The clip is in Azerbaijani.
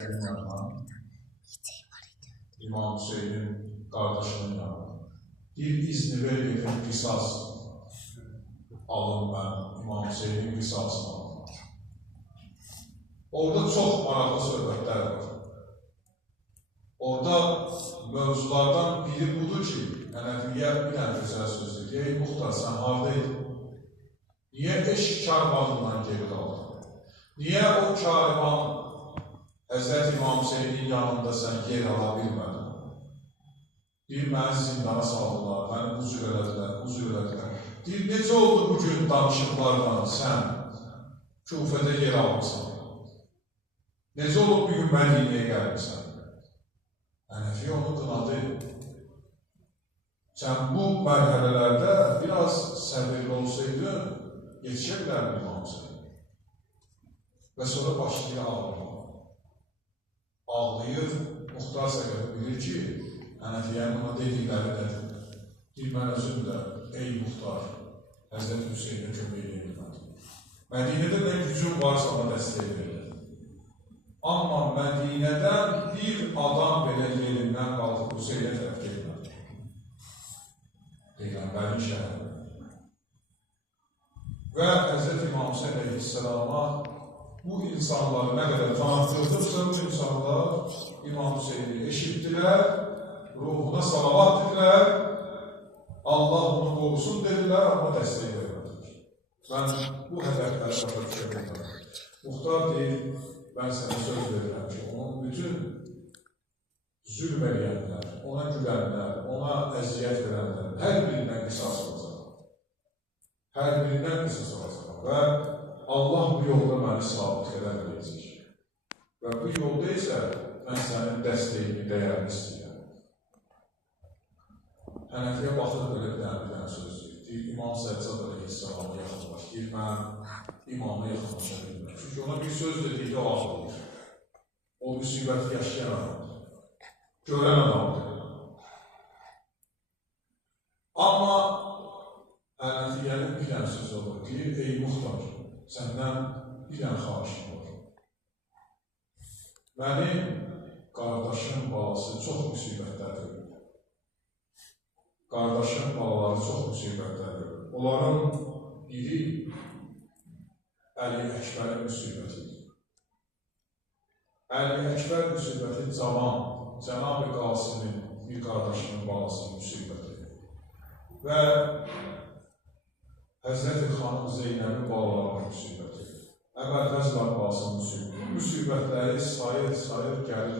yanına, İmam Hüseyin'in kardeşinin yanına. Bir izni ver getir, kısas alın ben, İmam Hüseyin'in kısasını alın. Orada çok maraqlı söhbətlər var. Orada mövzulardan biri budur ki, Hənəfiyyə bir dənə gözəl sözdür. Ey Muxtar, sən haradaydın? Niyə eşq karvanından geri qaldın? Niyə o karvan Həzrət İmam Hüseynin yanında sən yer ala bilmədin? Bir məni zindana saldılar, məni huzur elədilər. Deyir, necə oldu bugün danışıqlardan sən Küfədə yer almışsan? Necə olub bugün Mədinəyə gəlmişsən? Hənəfiyyə onu qınadı. Sən bu mərhələlərdə biraz səbirli olsaydın, yetişə bilərdin İmam Hüseyin. Və sonra başlayır ağlamağa. Ağlayır, Muxtar səbəbi bilir ki, Hənəfiyyənin ona dedikləri nədir? Deyir, mən özüm də, ey Muxtar, Həzrət Hüseynə kömək edilmədim. Mədinədə nə gücüm varsa ona dəstək verir. Amma Mədinədən bir adam belə yerindən qalıb Hüseynə tərəf gelmədi. Peyğəmbərin şəhəri. Və Həzrət İmam Hüseyin əleyhisselama bu insanları nə qədər tanıtdırdıqsa, bu insanlar İmam Hüseyni eşitdilər, ruhuna salavat dedilər, Allah onu qorusun dedilər, amma dəstək vermədilər. Mən bu hədəfləri başa düşürəm. Muxtar deyir, mən sənə söz verirəm ki, onun bütün zülm eləyənlər, ona gülənlər, ona əziyyət verənlər, hər birindən qisas olacaq. Hər birindən qisas olacaq. Və Allah bu yolda məni sabit qədər edəcək. Və bu yolda isə mən sənin dəstəyini, dəyərini istəyirəm. Hənəfiyyə baxır belə bir dənə söz deyir. Deyir, İmam Səccad əleyhissalama yaxınlaş. Deyir, mən imama yaxınlaşa bilmirəm. Çünki ona bir söz dedikdə ağlayır. O müsibəti yaşayan adamdır. Görən adamdır. Amma Hənəfiyyənin bir dənə söz olur. Deyir, ey Muxtar, səndən bir dənə xahişim var. Mənim qardaşın balası çox müsibətlədir. Qardaşın balaları çox müsibətlədir. Onların biri Əli Əkbərin müsibətidir. Əli Əkbər müsibəti cavan, Cənab-ı Qasimin bir qardaşının balasının müsibətidir. Və Həzrət-i Xanım Zeynəbin balalarının müsibətidir. Əvvəl Həzrət Abbasının müsibətləri sayır gəlir.